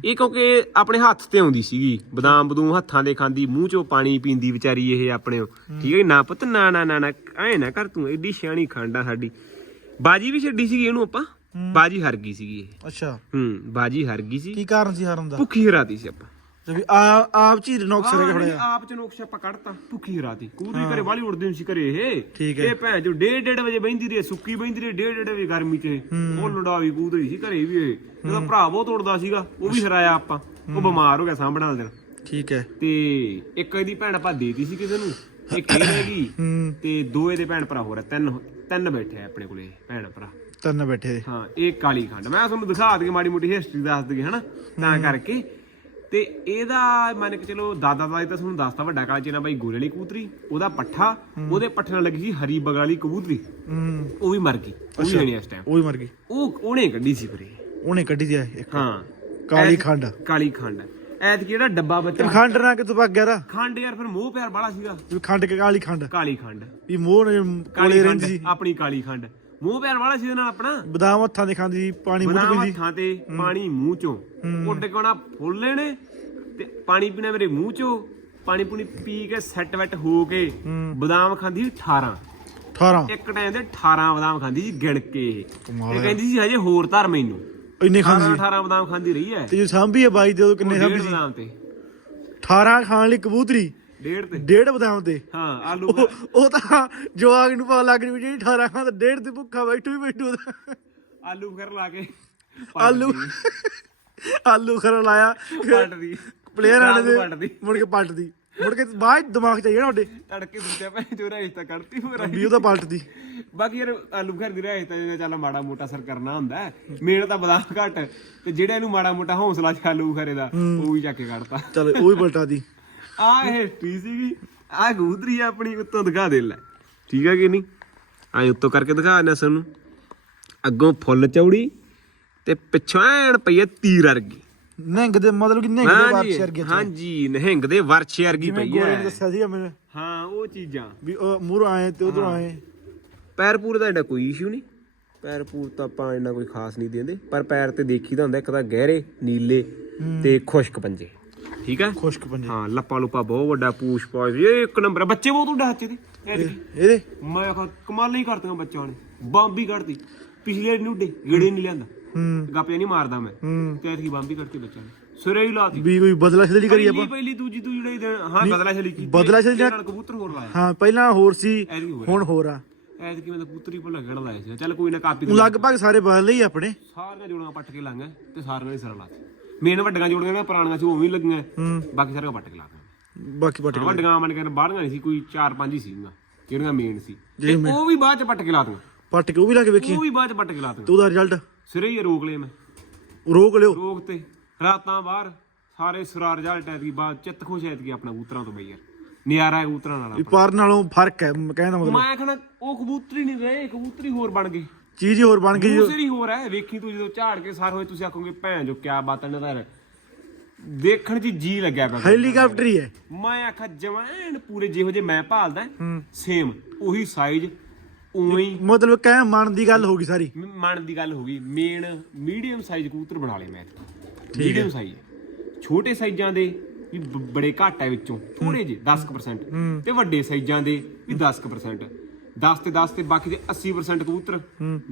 ਇਹ ਕਿਉਂਕਿ ਆਪਣੇ ਹੱਥ ਤੇ ਆਉਂਦੀ ਸੀਗੀ। ਬਦਾਮ ਬਦੂਮ ਹੱਥਾਂ ਦੇ ਖਾਂਦੀ ਮੂੰਹ ਚੋਂ ਪਾਣੀ ਪੀਂਦੀ ਵਿਚਾਰੀ ਇਹ ਆਪਣੇ ਠੀਕ ਹੈ ਨਾ ਪੁੱਤ ਨਾ ਨਾ ਨਾ ਨਾ ਐ ਨਾ ਕਰ ਤੂੰ ਐਡੀ ਸਿਆਣੀ ਖੰਡਾ ਸਾਡੀ। ਬਾਜੀ ਵੀ ਛੱਡੀ ਸੀਗੀ ਇਹਨੂੰ ਆਪਾਂ। ਬਾਜੀ ਹਾਰ ਗਈ ਸੀਗੀ ਇਹ। ਅੱਛਾ। ਹੂੰ ਬਾਜੀ ਹਾਰ ਗਈ ਸੀ। ਕੀ ਕਾਰਨ ਸੀ ਹਾਰਨ ਦਾ? ਭੁੱਖੀ ਹਰਾਤੀ ਸੀ ਆਪਾਂ। ਤੇ ਵੀ ਆ ਆਪ ਚੀਰ ਨੌਕਸ ਰਹਿ ਹਾਂ, ਖੜਿਆ ਨਹੀਂ, ਆਪ ਚ ਨੋਕਸ਼ ਆਪਾਂ ਕੱਢਤਾ ਭੁੱਖੀ ਹਰਾਤੀ ਕੂਦਰੀ ਘਰੇ ਵਾਲੀ ਉੜਦੀ ਹੁੰਦੀ ਸੀ ਘਰੇ ਇਹ। ਠੀਕ ਹੈ। ਇਹ ਭੈਣ ਜੋ ਡੇਢ ਡੇਢ ਵਜੇ ਬੈਂਦੀ ਰਹੀ ਸੁੱਕੀ ਬੈਂਦੀ ਰਹੀ ਡੇਢ ਡੇਢ ਵਜੇ ਗਰਮੀ ਚ ਇਹ। ਉਹ ਲੁੜਾਵੀ ਕੂਦਰੀ ਸੀ ਘਰੇ ਵੀ ਇਹ। ਇਹਦਾ ਭਰਾ ਬਹੁਤ ਉੜਦਾ ਸੀਗਾ ਉਹ ਵੀ ਹਰਾਇਆ ਆਪਾਂ। ਉਹ ਬਿਮਾਰ ਹੋ ਗਿਆ ਸਾਂਭਣਾ ਦਿਨ। ਠੀਕ ਹੈ। ਤੇ ਇੱਕ ਇਹਦੀ ਭੈਣ ਆਪਾਂ ਦੇਤੀ ਸੀ ਕਿਸੇ ਨੂੰ ਇੱਕ ਇਹ ਰਹਿ ਗਈ। ਹੂੰ। ਤੇ ਦੋ ਇਹਦੇ ਭੈਣ ਭਰਾ ਹੋਰ ਆ ਤਿੰਨ ਤਿੰਨ ਬੈਠੇ ਆ ਆਪਣੇ ਕੋਲੇ ਭੈਣ ਭਰਾ। ਤਿੰਨ ਬੈਠੇ। ਦੇ ਹਾਂ ਇਹ ਕਾਲੀ ਖੰਡ। ਮੈਂ ਤੁਹਾਨੂੰ ਦਿਖਾ ਦਈਏ ਮਾੜੀ ਮੋਟੀ ਹਿਸਟਰੀ ਦੱਸ ਦਈਏ ਹਨਾ? ਤਾਂ ਕਰਕੇ। ਤੇ ਇਹਦਾ ਮੰਨ ਕੇ ਚਲੋ ਦਾਦਾ ਦਾ ਤਾਂ ਤੁਹਾਨੂੰ ਦੱਸਤਾ ਵੱਡਾ ਕਾਲਾ ਚੀਨਾ ਬਾਈ ਗੋਰੇ ਵਾਲੀ ਕਬੂਤਰੀ ਉਹਦਾ ਪੱਠਾ ਉਹਦੇ ਪੱਠੇ ਨਾਲ ਲੱਗੀ ਸੀ ਹਰੀ ਬਗਲ ਵਾਲੀ ਕਬੂਤਰੀ। ਹੂੰ। ਉਹ ਵੀ ਮਰ ਗਈ ਉਹ ਵੀ ਲੈਣੀ ਇਸ ਟਾਈਮ ਉਹ ਵੀ ਮਰ ਗਈ। ਉਹ ਉਹਨੇ ਕੱਢੀ ਸੀ ਫਿਰ ਇਹ। ਉਹਨੇ ਕੱਢੀ ਦਿਆ ਇੱਕ। ਹਾਂ। ਕਾਲੀ ਖੰਡ। ਕਾਲੀ ਖੰਡ। ਐਤ ਜਿਹੜਾ ਡੱਬਾ ਬੱਚਾ ਖੰਡ ਨਾ ਕਿਤੋਂ ਪੱਕ ਗਿਆ ਦਾ ਖੰਡ ਯਾਰ ਫਿਰ ਮੋਹ ਪਿਆਰ ਬਾਲਾ ਸੀਗਾ। ਖੰਡ ਕੇ ਕਾਲੀ ਖੰਡ? ਕਾਲੀ ਖੰਡ। ਵੀ ਮੋਹ ਨੇ ਕਾਲੀ ਰਹਿੰਦੀ ਸੀ। ਆਪਣੀ ਕਾਲੀ ਖੰਡ। ਮੋਹ ਪਿਆਰ ਵਾਲਾ ਸੀ ਨਾਲ ਆਪਣਾ। ਬਦਾਮ ਹੱਥਾਂ ਦੇ ਖਾਂਦੀ ਸੀ ਪਾਣੀ ਮੂੰਹ ਚ ਬਦਾਮ ਪੀਂਦੀ ਹੱਥਾਂ ਤੇ ਪਾਣੀ ਮੂੰਹ ਚੋਂ। ਉੱਡ ਕੋਣਾ ਫੁੱਲੇ ਨੇ ਤੇ ਪਾਣੀ ਪੀਣਾ ਮੇਰੇ ਮੂੰਹ ਚੋਂ। ਪਾਣੀ ਪੂਣੀ ਪੀ ਕੇ ਸੈੱਟ ਵੈਟ ਹੋ ਕੇ ਬਦਾਮ ਖਾਂਦੀ ਸੀ 18 18 ਇੱਕ ਟਾਈਮ ਦੇ 18 ਬਦਾਮ ਖਾਂਦੀ ਸੀ ਗਿਣ ਕੇ ਇਹ। ਕਮਾਲ ਤੇ ਕਹਿੰਦੀ ਸੀ ਹਜੇ ਹੋਰ ਧਰ ਮੈਨੂੰ। ਇੰਨੇ ਖਾਂਦੀ 18 ਸੀ। 18 ਬਦਾਮ ਖਾਂਦੀ ਰਹੀ ਹੈ। ਤੇ ਜੋ ਸਾਂਭੀ ਹੈ ਬਾਈ ਉਦੋਂ ਕਿੰਨੇ ਉਹ ਸਾਂਭੀ ਸੀ? ਬਦਾਮ ਤੇ। 18 ਖਾਣ ਲਈ ਕਬੂਤਰੀ? ਡੇਢ ਤੇ। ਡੇਢ ਬਦਾਮ ਤੇ। ਹਾਂ ਆਲੂ ਉਹ ਉਹ ਤਾਂ ਜਵਾਗ ਨੂੰ ਪਾ ਲੱਗ ਰਹੀ ਵੀ ਜਿਹੜੀ 18 ਖਾਂ ਤਾਂ ਡੇਢ ਤੇ ਭੁੱਖਾ ਬੈਠੂ ਹੀ ਬੈਠੂ ਉਹਦਾ। ਆਲੂ ਫਿਰ ਲਾ ਕੇ ਆਲੂ। ਆਲੂ ਖਰ ਲਾਇਆ ਪਲਟਦੀ। ਪਲੇਅਰਾਂ ਨੇ ਪਲਟਦੀ। ਮੁੜ ਕੇ ਪਲਟਦੀ। ਮੁੜ ਕੇ ਬਾਅਦ ਦਿਮਾਗ ਚ ਨਾ ਤੁਹਾਡੇ ਤੜਕੇ ਦੁੱਤਿਆ ਭੈਣ ਚੋਰਾ ਇਸ ਤਾਂ ਕੱਢਤੀ ਹੋਰ ਵੀ ਉਹ ਤਾਂ ਪਲਟਦੀ। ਬਾਕੀ ਯਾਰ ਆਲੂ ਘਰ ਦੀ ਰਹਿ ਤਾਂ ਚੱਲ ਮਾੜਾ ਮੋਟਾ ਅਸਰ ਕਰਨਾ ਹੁੰਦਾ ਮੇਨ ਤਾਂ ਬਦਾਮ ਘੱਟ। ਤੇ ਜਿਹੜਾ ਇਹਨੂੰ ਮਾੜਾ ਮੋਟਾ ਹੌਸਲਾ ਚ ਆਲੂ ਘਰੇ ਦਾ ਉਹ ਵੀ ਚੱਕ ਕੇ ਕੱਢਤਾ। ਚਲ ਉਹ ਵੀ ਪਲਟਾ ਦੀ। ਆ ਹਿਸਟਰੀ ਸੀਗੀ। ਆ ਗੂਦਰੀ ਆਪਣੀ ਉੱਤੋਂ ਦਿਖਾ ਦੇ ਲੈ। ਠੀਕ ਹੈ ਕਿ ਨਹੀਂ? ਆ ਉੱਤੋਂ ਕਰਕੇ ਦਿਖਾ ਨਸਲ ਨੂੰ ਅੱਗੋਂ ਫੁੱਲ ਚੌੜੀ ਤੇ ਪਿੱਛੋਂ ਐਨ ਪਈ ਤੀਰ ਵਰਗੀ। ਨਿਹੰਗ ਦੇ ਮਤਲਬ ਕਿ ਨਿਹੰਗ ਦੇ ਵਾਰਸ਼ ਵਰਗੇ ਹਾਂਜੀ ਨਿਹੰਗ ਦੇ ਵਰਛੇ ਵਰਗੀ ਜਿਵੇਂ ਪਈ ਨੇ ਹੈ ਦੱਸਿਆ ਸੀਗਾ ਮੈਨੂੰ। ਹਾਂ ਉਹ ਚੀਜ਼ਾਂ। ਵੀ ਉਹ ਮੂਹਰੋਂ ਆਏ ਤੇ ਉਧਰੋਂ ਆਏ। ਪੈਰ ਪੂਰ ਦਾ ਐਡਾ ਕੋਈ ਇਸ਼ੂ ਨਹੀਂ। ਪੈਰ ਪੂਰ ਤਾਂ ਆਪਾਂ ਇੰਨਾ ਕੋਈ ਖਾਸ ਨਹੀਂ ਦਿੰਦੇ। ਪਰ ਪੈਰ ਤੇ ਦੇਖੀ ਤਾਂ ਹੁੰਦਾ ਇੱਕ ਤਾਂ ਗਹਿਰੇ ਨੀਲੇ ਤੇ ਖੁਸ਼ਕ ਪੰਜੇ। ਠੀਕ ਹੈ? ਖੁਸ਼ਕ ਪੰਜੇ ਹਾਂ ਲੱਪਾ ਲੁਪਾ ਬਹੁਤ ਵੱਡਾ ਪੂਛ ਪਾਛ ਇਹ ਇੱਕ ਨੰਬਰ ਆ। ਬੱਚੇ ਬਹੁਤ ਉੱਡਾ ਹੱਥੇ ਦੇ ਐਤਕੀ। ਇਹਦੇ ਮੈਂ ਆਖਾ ਕਮਾਲ ਨਹੀਂ ਕਰਦੀਆਂ ਬੱਚਿਆਂ ਨੇ। ਬੰਬੀ ਕੱਢਤੀ। ਪਿਛਲੇ ਨੂੰ ਉੱਡੇ ਗੇੜੇ ਨਹੀਂ ਲਿਆਂਦਾ। ਹੂੰ। ਗੱਪੇ ਨਹੀਂ ਮਾਰਦਾ ਮੈਂ। ਹੂੰ। ਤੇ ਐਤਕੀ ਬੰਬੀ ਕੱਢਤੀ ਬੱਚਿਆਂ ਨੇ। ਸਿਰੇ ਹੀ ਲਾਤੀ। ਵੀ ਕੋਈ ਬਦਲਾ ਛਦਲੀ ਕਰੀ ਪਹਿਲੀ ਆਪਾਂ? ਪਹਿਲੀ ਦੂਜੀ ਦੂਜੀ ਜਿਹੜੇ ਹਾਂ ਬਦਲਾ ਛਲੀ ਕੀਤੀ। ਬਦਲਾ ਛਲੀ ਨਾਲ ਕਬੂਤਰ ਹੋਰ ਲਾਇਆ। ਹਾਂ ਪਹਿਲਾਂ ਹੋਰ ਸੀ ਐਤਕੀ ਹੋਰ ਹੁਣ ਹੋਰ ਆ। ਐਤਕੀ ਮੈਂ ਤਾਂ ਕਬੂਤਰ ਹੀ ਭੁੱਲ ਗੜ ਲਾਇਆ ਸੀ। ਚੱਲ ਕੋਈ ਨਾ ਕਾਪੀ ਊਂ ਲਗਭਗ ਸਾਰੇ ਬਦਲੇ ਹੀ ਆਪਣੇ। ਸਾਰੀਆਂ ਜੋੜੀਆਂ ਪੱਟ ਕੇ ਲਾਂਗਾ ਤੇ ਸਾਰੀਆਂ ਦੀ ਸਿਰ ਲਾਤੀ। ਮੇਨ ਵੱਡੀਆਂ ਜੋੜੀਆਂ ਨਾ ਪੁਰਾਣੀਆਂ ਸੀ ਉਵੇਂ ਹੀ ਲੱਗੀਆਂ। ਹੂੰ। ਬਾਕੀ ਸਾਰੀਆਂ ਪੱਟ ਕੇ ਲਾਂਗਾ ਬਾਕੀ ਪਟ ਵੱਡੀਆਂ ਮਨ ਕੇ ਬਾਹਲੀਆਂ ਨਹੀਂ ਸੀ ਕੋਈ 4-5 ਹੀ ਸੀਗੀਆਂ ਜਿਹੜੀਆਂ ਮੇਨ ਸੀ। ਤੇ ਉਹ ਵੀ ਬਾਅਦ ਚ ਪੱਟ ਕੇ ਲਾਤੀਆਂ ਪਟ ਕੇ ਉਹ ਵੀ ਲਾ ਕੇ ਵੇਖੀ। ਉਹ ਵੀ ਬਾਅਦ ਚ ਪੱਟ ਕੇ ਲਾਤੀਆਂ ਤੇ ਉਹਦਾ ਰਿਜ਼ਲਟ ਸਿਰੇ ਹੀ ਰੋਕ ਲਏ ਮੈਂ। ਰੋਕ ਲਿਓ। ਰੋਕ ਤੇ। ਰਾਤਾਂ ਬਾਹਰ ਸਾਰੇ ਸੁਰਾ ਰਿਜ਼ਲਟ ਐਤਕੀ ਬਾਅਦ ਚਿੱਤ ਖੁਸ਼ ਐਤਕੀ ਆਪਣਾ ਕਬੂਤਰਾਂ ਤੋਂ ਬਈ ਯਾਰ। ਨਿਆਰਾ ਹੈ ਕਬੂਤਰਾਂ ਨਾਲ ਵੀ ਪਰ ਨਾਲੋਂ ਫ਼ਰਕ ਹੈ ਮੈਂ ਕਹਿੰਦਾ ਮਤਲਬ। ਮੈਂ ਆਖਣਾ ਉਹ ਕਬੂਤਰੀ ਨਹੀਂ ਰਹੇ ਕਬੂਤਰੀ ਹੋਰ ਬਣ ਗਏ। ਚੀਜ਼ ਹੀ ਹੋਰ ਬਣ ਗਈ ਜੋ- ਦੂਸਰੀ ਹੋਰ ਹੈ ਵੇਖੀ ਤੂੰ ਜਦੋਂ ਝਾੜ ਕੇ ਸਾਰ ਹੋਏ ਤੁਸੀਂ ਆਖੋਗੇ ਭੈਣ ਜੋ ਕਿਆ ਬਾਤ ਹੈ ਨਜ਼ਰ ਦੇਖਣ 'ਚ ਜੀ ਲੱਗਿਆ ਪਿਆ ਹੈਲੀਕਾਪਟਰ ਹੀ ਹੈ। ਮੈਂ ਆਖਾ ਜਵਾਨ ਪੂਰੇ ਜਿਹੋ ਜੇ ਮੈਂ ਭਾਲਦਾ ਸੇਮ ਉਹੀ ਸਾਈਜ਼ ਉਵੇਂ ਹੀ। ਮਤਲਬ ਕਹਿ ਮਨ ਦੀ ਗੱਲ ਹੋ ਗਈ ਸਾਰੀ। ਮ- ਮਨ ਦੀ ਗੱਲ ਹੋ ਗਈ। ਮੇਨ ਮੀਡੀਅਮ ਸਾਈਜ਼ ਕਬੂਤਰ ਬਣਾ ਲਏ ਮੈਂ। ਮੀਡੀਅਮ ਸਾਈਜ਼ ਛੋਟੇ ਸਾਈਜ਼ਾਂ ਦੇ ਵੀ ਬ- ਬੜੇ ਘੱਟ ਹੈ ਵਿੱਚੋਂ। ਥੋੜੇ ਜਿਹੇ 10% ਹੂੰ। ਤੇ ਵੱਡੇ ਸਾਈਜ਼ਾਂ ਦੇ ਵੀ 10% 10 ਤੇ 10 ਤੇ ਬਾਕੀ ਦੇ 80% ਕਬੂਤਰ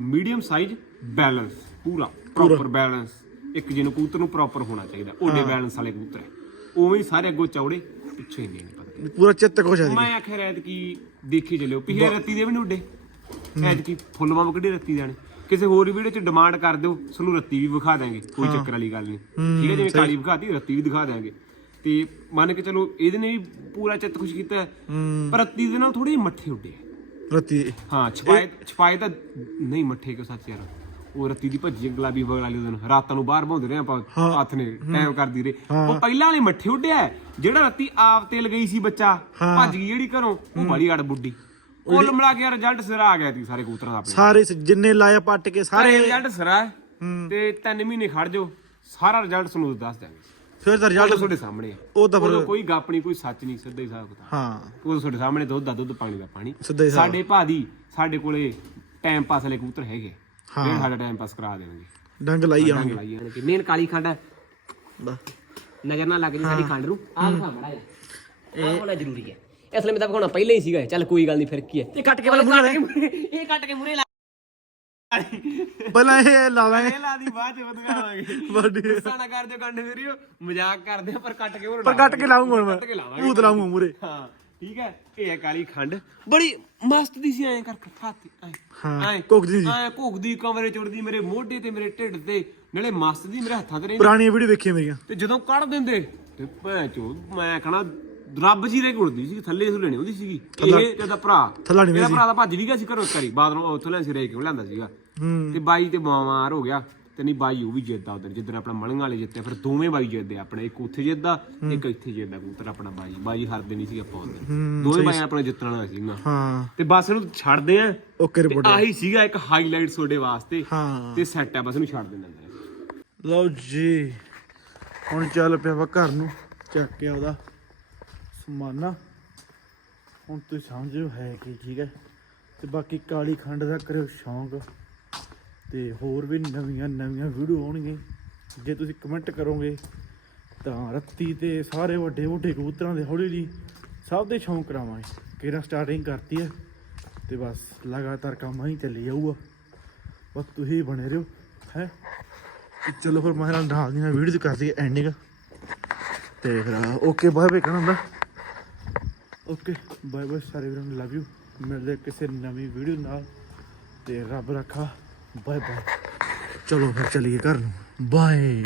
ਮੀਡੀਅਮ ਸਾਈਜ਼ ਬੈਲੈਂਸ ਪੂਰਾ ਪ੍ਰੋਪਰ ਬੈਲੈਂਸ ਇੱਕ ਜਿਹਨੂੰ ਕਬੂਤਰ ਨੂੰ ਪ੍ਰੋਪਰ ਹੋਣਾ ਚਾਹੀਦਾ ਓਡੇ ਬੈਲੈਂਸ ਵਾਲੇ ਕਬੂਤਰ ਹੈ। ਉਵੇਂ ਹੀ ਸਾਰੇ ਅੱਗੋਂ ਚੌੜੇ ਪਿੱਛੇ ਨਹੀਂ ਪਤਾ ਪੂਰਾ ਚਿੱਤ ਖੁਸ਼ ਆ ਜੀ। ਮੈਂ ਆਖਿਆ ਰੈਤ ਕੀ ਦੇਖੀ ਚੱਲਿਓ ਪਿਛੇ ਰੱਤੀ ਦੇ ਵੀ ਨਹੀਂ ਉੱਡੇ। ਐਤ ਕੀ ਫੁੱਲ ਬੰਬ ਕਿਹੜੇ ਰੱਤੀ ਦੇਣੇ ਕਿਸੇ ਹੋਰ ਵੀਡੀਓ ਚ ਡਿਮਾਂਡ ਕਰ ਦਿਓ ਸਾਨੂੰ ਰੱਤੀ ਵੀ ਵਿਖਾ ਦਾਂਗੇ ਕੋਈ ਚੱਕਰ ਵਾਲੀ ਗੱਲ ਨਹੀਂ ਠੀਕ ਹੈ ਜਿਵੇਂ ਕਾਲੀ ਵਿਖਾਤੀ ਰੱਤੀ ਵੀ ਦਿਖਾ ਦਾਂਗੇ ਤੇ ਮੰਨ ਕੇ ਚਲੋ ਇਹਦੇ ਨੇ ਵੀ ਪੂਰਾ ਚਿੱਤ ਖੁਸ਼ ਕੀਤਾ। ਪਰ ਰੱਤੀ ਦੇ ਨਾਲ ਥੋੜੇ ਮੱਠੇ ਉੱਡੇ। ਰਤੀ। ਹਾਂ ਛਪਾਏ ਛਪਾਏ ਤਾਂ ਨਹੀਂ ਮੱਠੇ ਕਿਉਂ ਸੱਚ ਯਾਰ? ਉਹ ਰੱਤੀ ਦੀ ਭੱਜੀ ਗੁਲਾਬੀ ਬਗਲਾਲੀ ਉਹਦੇ ਨਾਲ ਰਾਤਾਂ ਨੂੰ ਬਾਹਰ ਭੌਂਦੇ ਰਹੇ ਆਪਾਂ ਹੱਥ ਨੇ ਟਾਈਮ ਕਰਦੀ ਰਹੇ। ਉਹ ਪਹਿਲਾਂ ਵਾਲੇ ਮੱਠੇ ਉੱਡਿਆ। ਜਿਹੜਾ ਰੱਤੀ ਆਪ ਤੇ ਲਗਈ ਸੀ ਬੱਚਾ ਭੱਜ ਗਈ ਜਿਹੜੀ ਘਰੋਂ ਉਹ ਬੜੀ ਅੜ ਬੁੱਢੀ। ਕੁੱਲ ਮਿਲਾ ਕੇ ਰਿਜ਼ਲਟ ਸਿਰਾ ਆ ਗਿਆ ਸੀ ਸਾਰੇ ਕਬੂਤਰਾਂ ਦਾ ਆਪਣੇ। ਸਾਰੇ ਸ- ਜਿੰਨੇ ਲਾਇਆ ਪੱਟ ਕੇ ਸਾਰੇ ਸਾਰੇ ਰਿਜ਼ਲਟ ਸਿਰਾ ਹੈ। ਤੇ 3 ਮਹੀਨੇ ਖੜ ਜਾਓ ਸਾਰਾ ਰਿਜ਼ਲਟ ਤੁਹਾਨੂੰ ਦੱਸ ਦਾਂਗੇ ਫਿਰ ਤਾਂ ਉਹ ਰਿਜ਼ਲਟ ਤੁਹਾਡੇ ਸਾਹਮਣੇ ਹੈ ਉਹ ਤਾਂ ਫਿਰ ਕੋਈ ਗੱਪ ਨਹੀਂ ਕੋਈ ਸੱਚ ਨਹੀਂ ਸਿੱਧਾ ਹੀ ਕੁਝ ਹਾਂ। ਉਹ ਤੁਹਾਡੇ ਸਾਹਮਣੇ ਦੁੱਧ ਦਾ ਦੁੱਧ ਪਾਣੀ ਦਾ ਪਾਣੀ। ਸਿੱਧਾ ਹੀ ਹਿਸਾਬ। ਸਾਡੇ ਭਾਦੀ ਸਾਡੇ ਕੋਲੇ ਟਾਈਮ ਪਾਸ ਵਾਲੇ ਕਬੂਤਰ ਹੈਗੇ। ਹਾਂ। ਜਿਹੜੇ ਸਾਡਾ ਟਾਈਮ ਪਾਸ ਕਰਾ ਦੇਣਗੇ ਡੰਗ ਲਾਈ ਜਾਣਗੇ। ਮੇਨ ਕਾਲੀ ਖੰਡ ਹੈ। ਬਸ। ਨਜ਼ਰ ਨਾ ਲੱਗ ਜੀ ਸਾਡੀ ਖੰਡ ਨੂੰ। ਆਹ ਦਿਖਾ ਮੜਾ ਆਹ ਹੋਣਾ ਜ਼ਰੂਰੀ ਹੈ। ਇਸ ਲਈ ਮੈਂ ਤਾਂ ਵਿਖਾਉਣਾ ਪਹਿਲਾਂ ਹੀ ਸੀਗਾ ਚੱਲ ਕੋਈ ਗੱਲ ਨਹੀਂ ਫਿਰ ਕੀ ਹੈ। ਇਹ ਕੱਟ ਕੇ ਵਾਲਾ ਮੂਰੇ ਇਹ ਕੱਟ ਕੇ ਮੂਰੇ ਪਹਿਲਾਂ ਇਹ ਲਾ ਲਾਂਗੇ ਇਹ ਲਾ ਦੀ ਬਾਅਦ ਚ ਵਧਗਾਵਾਂਗੇ ਵੱਡੀ ਗੁੱਸਾ ਨਾ ਕਰ ਦਿਓ ਕੰਡ ਵੀਰਿਓ। ਮਜ਼ਾਕ ਕਰਦੇ ਆ ਪਰ ਕੱਟ ਕੇ ਉਹ ਪਰ ਕੱਟ ਕੇ ਲਾਉਂਗਾ ਹੁਣ ਮੈਂ। ਭੂਤ ਲਾਉਂਗਾ ਮੂਰੇ। ਹਾਂ ਠੀਕ ਹੈ। ਇਹ ਹੈ ਕਾਲੀ ਖੰਡ। ਬੜੀ ਮਸਤ ਦੀ ਸੀ ਐਂ ਕਰ ਕੱਥਾ ਤੇ ਐਂ। ਕੋਕਦੀ ਜੀ ਐਂ ਘੁੱਗਦੀ ਕਮਰੇ ਚੁੜਦੀ ਮੇਰੇ ਮੋਢੇ ਤੇ ਮੇਰੇ ਢਿੱਡ ਤੇ। ਨਾਲੇ ਮਸਤ ਦੀ ਮੇਰੇ ਹੱਥਾਂ ਤੇ ਪੁਰਾਣੀਆਂ ਵੀਡੀਓ ਵੇਖੀਆਂ ਮੇਰੀਆਂ। ਤੇ ਜਦੋਂ ਕੱਢ ਦਿੰਦੇ ਤੇ ਭੈ ਚੋ ਮੈਂ ਕਹਣਾ ਰੱਬ ਜੀ ਦੇ ਗੁੜਦੀ ਸੀ ਥੱਲੇ ਸੁ ਲੈਣੀ ਹੁੰਦੀ ਸੀਗੀ ਇਹ ਤੇ ਉਹਦਾ ਭਰਾ। ਥੱਲਾ ਨੀ ਇਹਦਾ ਭਰਾ ਤਾਂ ਭੱਜ ਵੀ ਗਿਆ ਸੀ ਘਰੋਂ ਬਾਦ ਨੂੰ ਉੱਥੋਂ ਲੈ ਸਿਰੇ ਕਿਉਂ ਲਿਆਂਦਾ ਸੀਗਾ। ਹੂੰ। ਤੇ ਬਾਈ ਤੇ ਬਿਮਾਰ ਹੋ ਗਿਆ ਤੇ ਨਹੀਂ ਬਾਈ ਉਹ ਵੀ ਜਿੱਦਾ ਉਧਰ ਜਿੱਦਣ ਆਪਣਾ ਮਲੰਗ ਵਾਲੇ ਜਿੱਤੇ ਫਿਰ ਦੋਵੇਂ ਬਾਈ ਜਿੱਦੇ ਆਪਣੇ ਇੱਕ ਉੱਥੇ ਜਿੱਦਾ ਇੱਕ ਇੱਥੇ ਜਿੱਦਾ ਕਬੂਤਰ ਆਪਣਾ ਬਾਈ। ਬਾਈ ਹਾਰਦੇ ਨਹੀਂ ਸੀ ਆਪਾਂ ਉਧਰ। ਦੋਵੇਂ ਬਾਈ ਆਪਣੇ ਜਿੱਤਣ ਵਾਲਾ ਸੀਗਾ। ਹਾਂ। ਤੇ ਬਸ ਇਹਨੂੰ ਛੱਡਦੇ ਆ। Okay report. ਆਹੀ ਸੀਗਾ ਇੱਕ ਹਾਈਲਾਈਟ ਤੁਹਾਡੇ ਵਾਸਤੇ। ਹਾਂ। ਤੇ ਸੈੱਟ ਆ ਬਸ ਇਹਨੂੰ ਛੱਡ ਦਿੰਦੇ ਅੰਦਰ ਲਓ ਜੀ। ਹੁਣ ਚੱਲ ਪਿਆ ਵਾ ਘਰ ਨੂੰ ਚੱਕ ਕੇ ਉਹਦਾ ਸਮਾਨਾ। ਹੁਣ ਤੁਸੀਂ ਸਮਝੋ ਹੈ ਕੀ, ਠੀਕ ਹੈ। ਤੇ ਬਾਕੀ ਕਾਲੀ ਖੰਡ ਦਾ ਕਰਿਓ ਸ਼ੌਂਕ। ਤੇ ਹੋਰ ਵੀ ਨਵੀਆਂ ਨਵੀਆਂ ਵੀਡੀਓ ਆਉਣਗੀਆਂ। ਜੇ ਤੁਸੀਂ ਕਮੈਂਟ ਕਰੋਗੇ, ਤਾਂ ਰੱਤੀ ਤੇ ਸਾਰੇ ਵੱਡੇ ਵੱਡੇ ਕਬੂਤਰਾਂ ਦੇ ਹੌਲੀ ਹੌਲੀ ਸਭ ਦੇ ਸ਼ੌਂਕ ਕਰਾਵਾਂਗੇ। ਕਿਹੜਾ ਸਟਾਰਟਿੰਗ ਕਰਤੀ ਹੈ, ਤੇ ਬਸ ਲਗਾਤਾਰ ਕੰਮ ਹੀ ਚੱਲੀ ਜਾਊਗਾ। ਬਸ ਤੁਸੀਂ ਬਣੇ ਰਹੋ, ਹੈ। ਤੇ ਚਲੋ ਫਿਰ ਮੈਂ ਨਾਲ ਨਾਲ ਦੀ ਨਾਲ ਵੀਡੀਓ ਕਰ ਦਈਏ ਐਂਡਿੰਗ ਤੇ ਫਿਰ ਓਕੇ ਬਾਏ ਬਾਏ ਕਹਿਣਾ ਹੁੰਦਾ। ਓਕੇ ਬਾਏ ਬਾਏ ਸਾਰੇ ਵੀਰਾਂ ਨੂੰ ਲਵ ਯੂ ਮਿਲਦੇ ਕਿਸੇ ਨਵੀਂ ਵੀਡੀਓ ਨਾਲ ਤੇ ਰੱਬ ਰੱਖਾ ਬਾਏ ਬਾਏ ਚਲੋ ਫਿਰ ਚਲੀਏ ਘਰ ਨੂੰ। ਬਾਏ